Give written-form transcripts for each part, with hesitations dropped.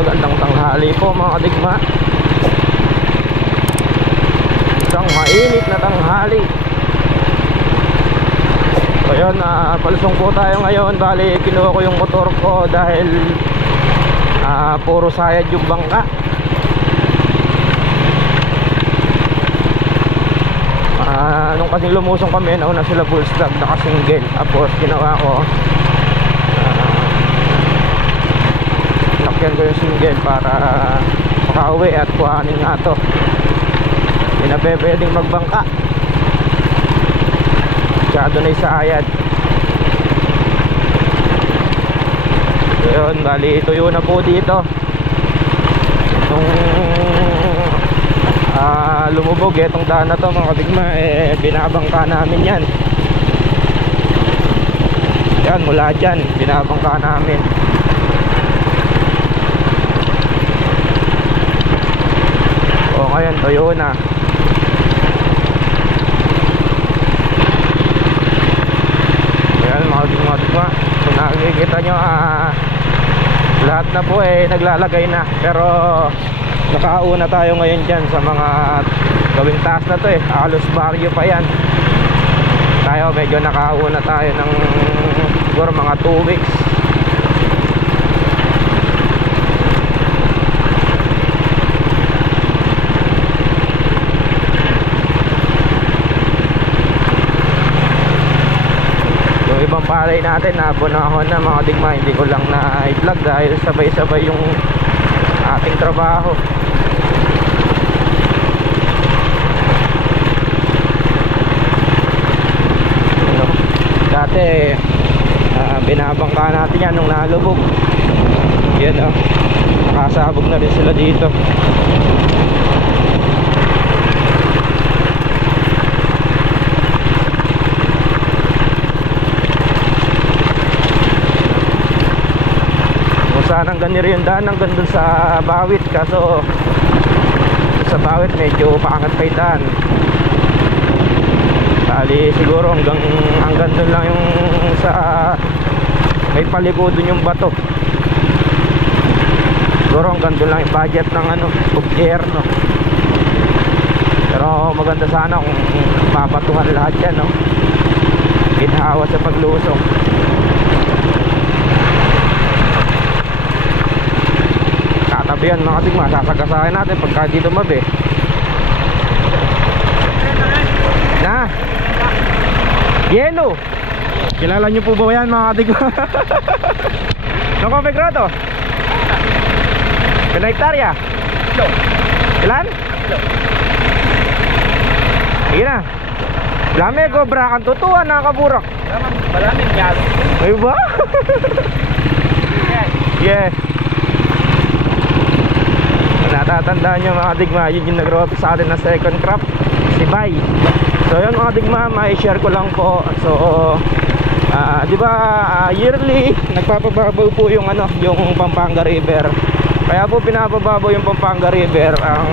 Magandang tanghali po mga kadigma. Isang mainit na tanghali. So yun, palusong po tayo ngayon. Bali kinuha ko yung motor ko dahil puro sayad yung bangka. Nung kasing lumusong kami, nauna sila full stop, nakasingle. Tapos ginawa ko, nakyan ko yung single para makauwi at kuhanin nga to. Hindi na pwedeng magbangka, masyado na isayad. So yun, bali tuyo na po dito. Nung lumubog etong daan na to mga kadigma, binabangka namin yan. Yan, mula dyan binabangka namin. O ngayon tuyo na. Ayan mga kadigma, kung nakikita nyo, lahat na po naglalagay na. Pero nakauna tayo ngayon dyan sa mga gawing taas na to halos baryo pa yan. Tayo medyo nakauna tayo ng siguro mga 2 weeks. Yung ibang palay natin nabunahon na mga digma, hindi ko lang na i-vlog dahil sabay-sabay yung ating trabaho. Dati binabangka natin yan nung nalubog. Yan nakasabog na rin sila dito. Kung saan hanggang yung daan hanggang dun sa Bawit, kaso sa Bawit medyo paangat pa yung daan. Bali siguro hanggang doon lang yung sa may palikudon yung bato. Siguro hanggang doon lang yung budget ng gobyerno. Pero maganda sana kung papatuhan lahat yan, no? Ginhawa sa paglusong. Tatabi yan mga kadigma, sasagasahin natin pagka di dumabi. Na Yelo, kilala nyo po ba yan mga kadigma? Nung Coffee Grotto? Kila hektarya? Ilan? Sige na. Lame, cobra kang tutuan, nakakaburak. Malamig yan. Ay ba? Yes. Natatandaan nyo mga kadigma, yun yung nag-grow sa atin na second crop, si Bay. So yun mga digma, may share ko lang po. So di ba yearly nagpapababaw po yung yung Pampanga River. Kaya po pinapababaw yung Pampanga River. Ang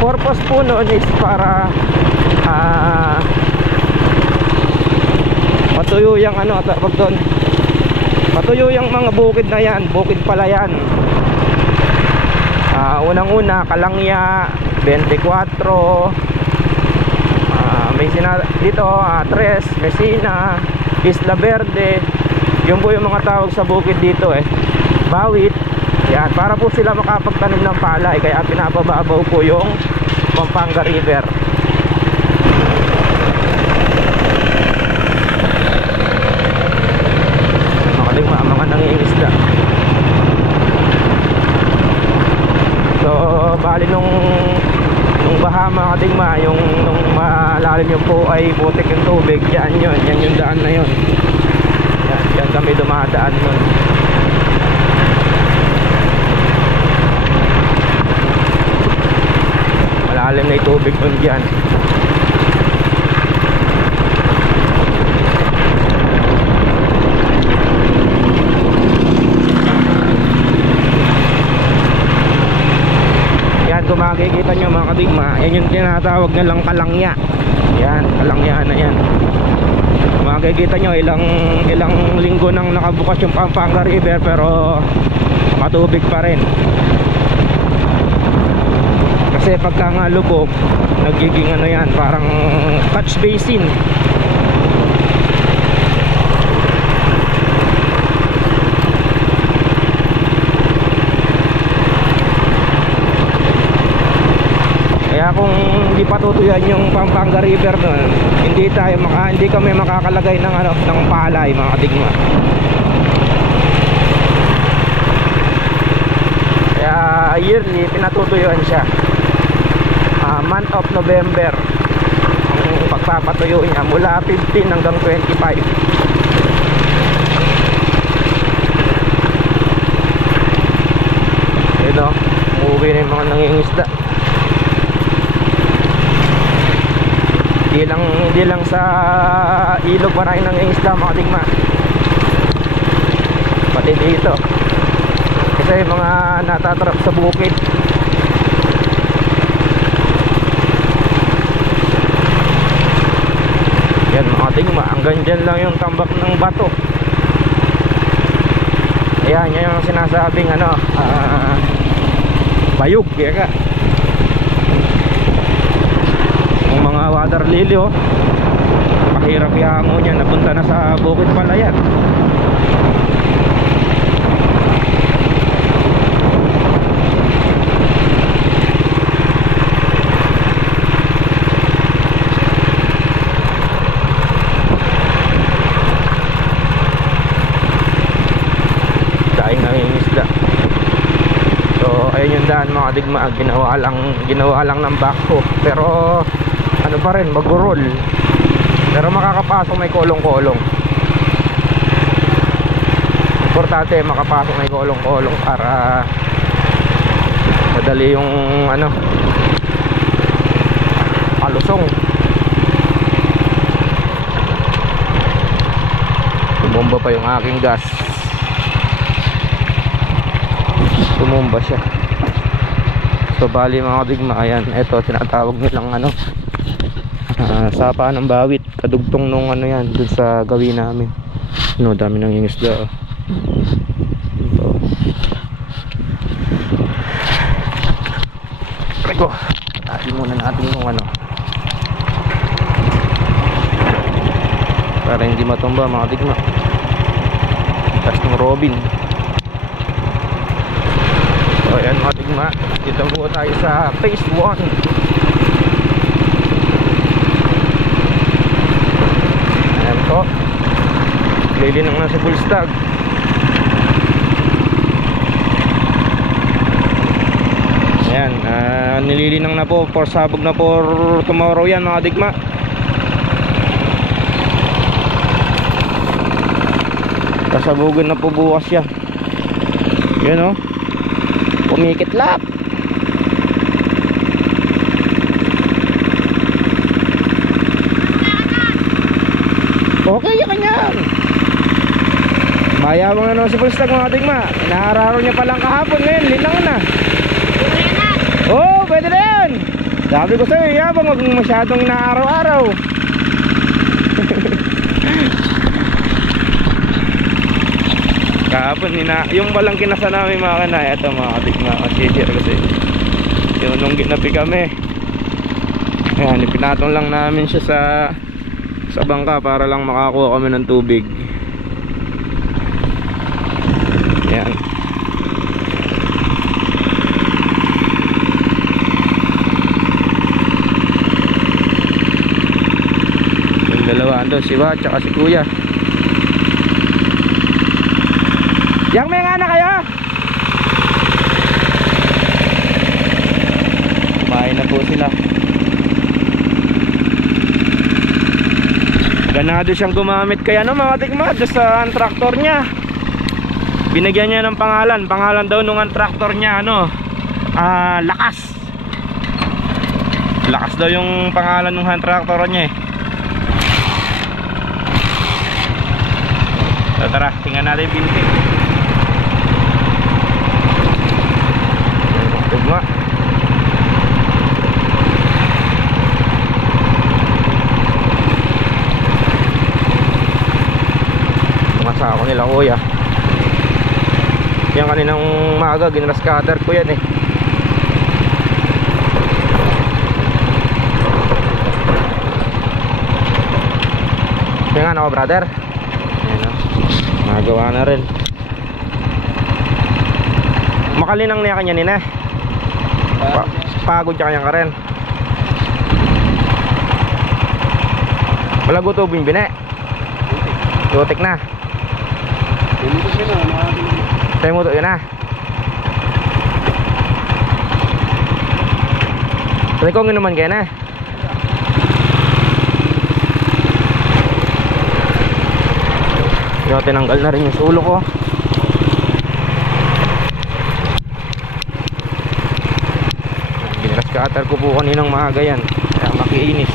purpose po noon is para matuyo yung tawag doon, matuyo yung mga bukid na yan, bukid pala yan. Unang-una Kalangya, 24, may dito Tres, Messina, Isla Verde. Yun po yung mga tawag sa bukid dito Bawit. Yan, para po sila makapagtanim ng palay. Kaya pinapababaw po yung Pampanga River. Mga nangingisda. So bali nung baha mga kadigma, nung malalim yung po ay putik yung tubig, yan yung daan na yun. Yan kami dumadaan nun. tubig nun dyan. Yan, kung makikita nyo mga kadigma, yan yung tinatawag nilang kalangya. Yan, kalangya na yan. Kung makikita nyo, ilang linggo nang nakabukas yung Pampanga River, pero makatubig pa rin. Kasi pagka nga lubog, nagiging ano yan, parang catch basin. Kaya kung hindi patutuyuan yung Pampanga River nun, hindi kami makakalagay ng ng palay mga kadigma. Kaya yearly pinatutuyuan siya. Month of November ang pagpapatuyo niya mula 15 hanggang 25. Yun o, umuwi na yung mga nangingisda. Hindi lang sa ilog maraming nangingisda mga kadigma, pati dito kasi mga natatrap sa bukid. Yan mga kadigma, hanggang dyan lang yung tambak ng bato. Ayan, yan yung sinasabing bayog, kaya ka mga water lily oh, mahirap ihango niya, napunta na sa bukid pala yan. Daing nangingisda. So ayun yung daan mga kadigma, ginawa lang ng backhoe, pero ano pa rin, mag-roll. Pero makakapasok, may kolong-kolong. Importante makapasok, may kolong-kolong para madali yung palusong. Tumumba pa yung aking gas. Tumumba siya. So bali mga kadigma, ayan, eto tinatawag nilang sapa ng bawit, kadugtong nung yan dun sa gawin namin. Dami ng ingisda. Ito. Prego, tatin muna natin yung para hindi matumba mga kadigma. Tapos yung Robin. So ayan mga kadigma, dito po tayo sa phase 1. So, lilinang na si Bullstag. Ayan, nililinang na po, for sabog na for tomorrow yan mga kadigma. Kasabugan na po bukas yan. Yun o, pumikitlap. Okay, yakan yan. Mayabang na naman si Bullstag mga kadigma. Inaararo niya palang kahapon, ngayon linang na. Oh, pwede na yan. Sabi ko sa'yo, yabang, huwag masyadong inaaraw-araw. Kahapon, yung palang kinasa namin mga kanay. Ito mga kadigma, kasi-share kasi yung nung ginabi kami. Ayan, ipinatong lang namin siya sa bangka para lang makakuha kami ng tubig. Ayan. Yung dalawa ando, si Wa tsaka si Kuya. Yang may nga na kayo? Kumain na po sila. Ganado siyang gumamit kaya mga kadigma sa tractor niya. Binigyan niya ng pangalan daw nung tractor niya lakas. Lakas daw yung pangalan ng hand tractor niya eh. So tara, tingnan natin yung binhi. Tugma. Mga sako nila kuya. Yan kaninang maaga, ginras cutter ko yan eh. Tingnan ako brother. Ayan o, nagawa na rin. Makalinang niya kanya nina. Pagod siya kanya ka rin. Malago tubing bine. Tutik na. Tayo mo to yun na. Pwede ko naman kaya na. Yung tinanggal na rin yung sulo ko. Ginras cutter ko po kaninang maaga yan, kaya makiinis.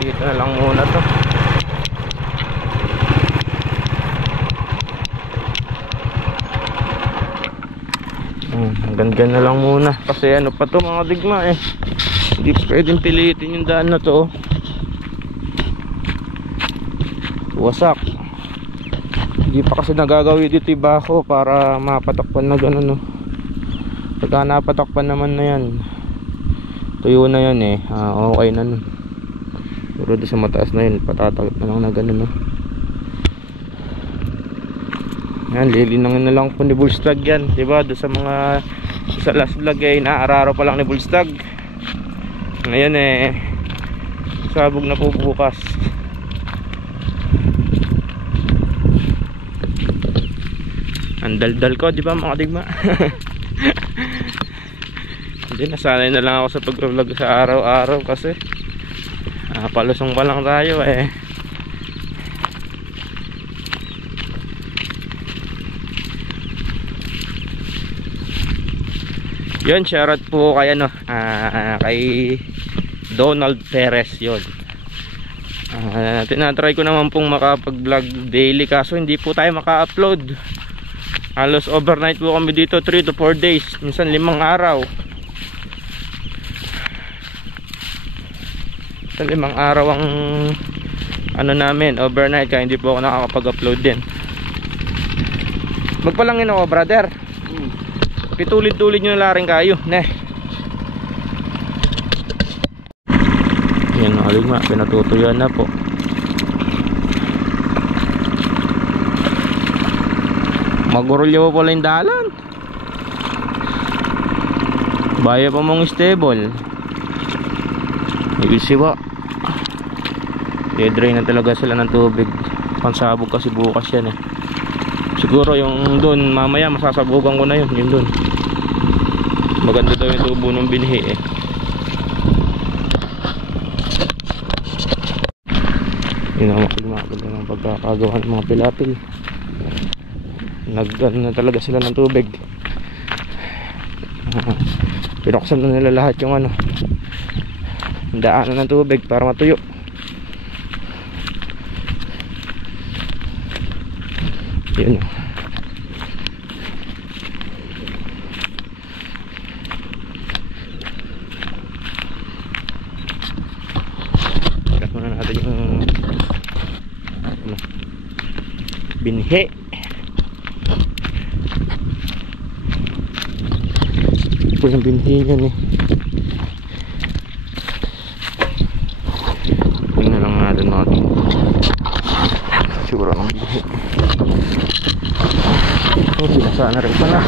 Dito na lang muna to. Hanggang na lang muna. Kasi ano pa to mga digma eh. Hindi pwedeng pilitin yung daan na to. Wasak. Hindi pa kasi nagagawi dito yung bako para mapatakpan na gano'n no. Pagka napatakpan naman na yan, tuyo na yan eh. Okay na nun. Pero doon sa mataas na yun, patatakip na lang na gano'n no. Yan, lilinangin na lang po ni Bullstag yan, diba? Doon sa mga sa last vlog eh, naararo pa lang ni Bullstag. Ngayon eh, sabog na po bukas. Ang daldal ko, diba mga digma? Hindi, nasanay na lang ako sa pag-vlog sa araw-araw kasi palusong pa lang tayo eh. Yun, shoutout po kay ano, kay Donald Perez yun. Tinatry ko naman pong makapag-vlog daily kaso hindi po tayo maka-upload. Halos overnight po kami dito, 3 to 4 days, minsan 5 araw. Sa 5 araw ang ano namin, overnight, kaya hindi po ako nakakapag-upload din. Magpalangin ako brother. Pitulid-tulid nyo na rin kayo ne. Yan mga ligma, pinatutuyuan na po. Magurulyo pa pala yung dalan. Baya pa mong stable. Isiwa. I-drain na talaga sila ng tubig. Pansabog kasi bukas yan eh. Siguro yung doon mamaya masasabugan ko na yun. Yung doon maganda daw yung tubo ng binhi eh. Yun ang makagmaganda ng pagkakagawa ng mga pilapil. Nag-ano na talaga sila ng tubig. Pinuksan na nila lahat yung ano, daanan ng tubig para matuyo. Yun. Kat muna natin yung ano, binhi. Ito yung binhi yan eh. Tingnan lang natin mga siguro ng binhi. Oh, binasa na rin pala.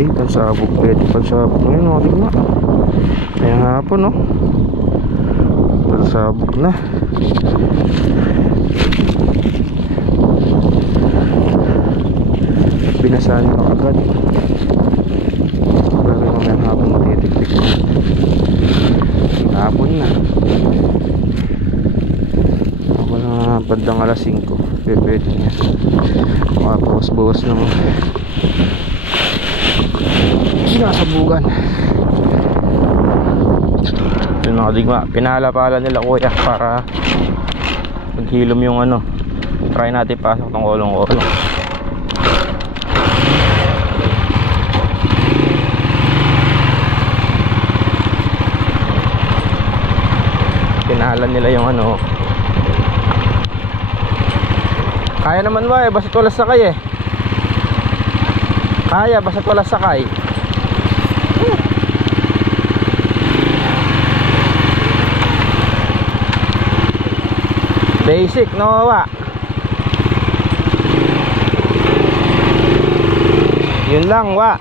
Ay, pansabog. Pwede pansabog ngayon mga digma. Ngayong hapon, no? Pansabog na. Binasahan nyo agad. Pero ngayong hapon matitiktik na. Hapon na. Ako na bandang alas 5. Pwede niya. Makabawas-bawas naman. Sinasabugan. Yun mga digma, pinala-pala nila kuya para maghilom yung ano. Try natin pasok tong olong-olong. Pinala nila yung ano. Kaya naman ba eh, basta't wala sakay eh. Kaya, basta't wala sakay. Basic, no wa? Yun lang, wa?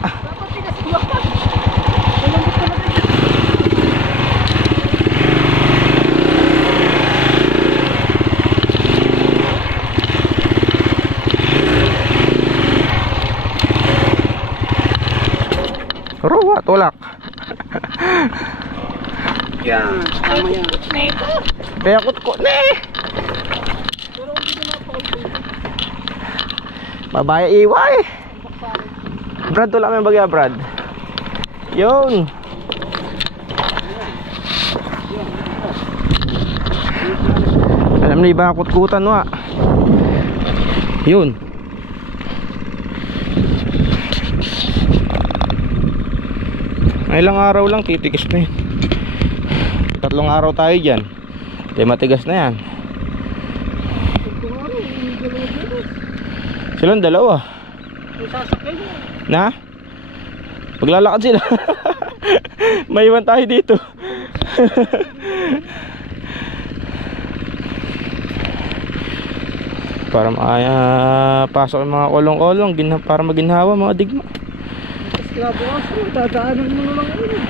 Rawa, tulak. Yan, tama yan. Payakot ko, ne! Babaya iway. Brad, tulak mo yung bagya, Brad. Yun. Alam na iba kutkutan, wa? Yun. Ilang araw lang titigas na yun. 3 araw tayo dyan. Di matigas na yan. Silang dalawa. Na? Paglalakad sila. Maiwan tayo dito. Para pasok yung mga kolong-kolong para maginhawa mga digma. Grabe ako, dadaanan mo na lang yun.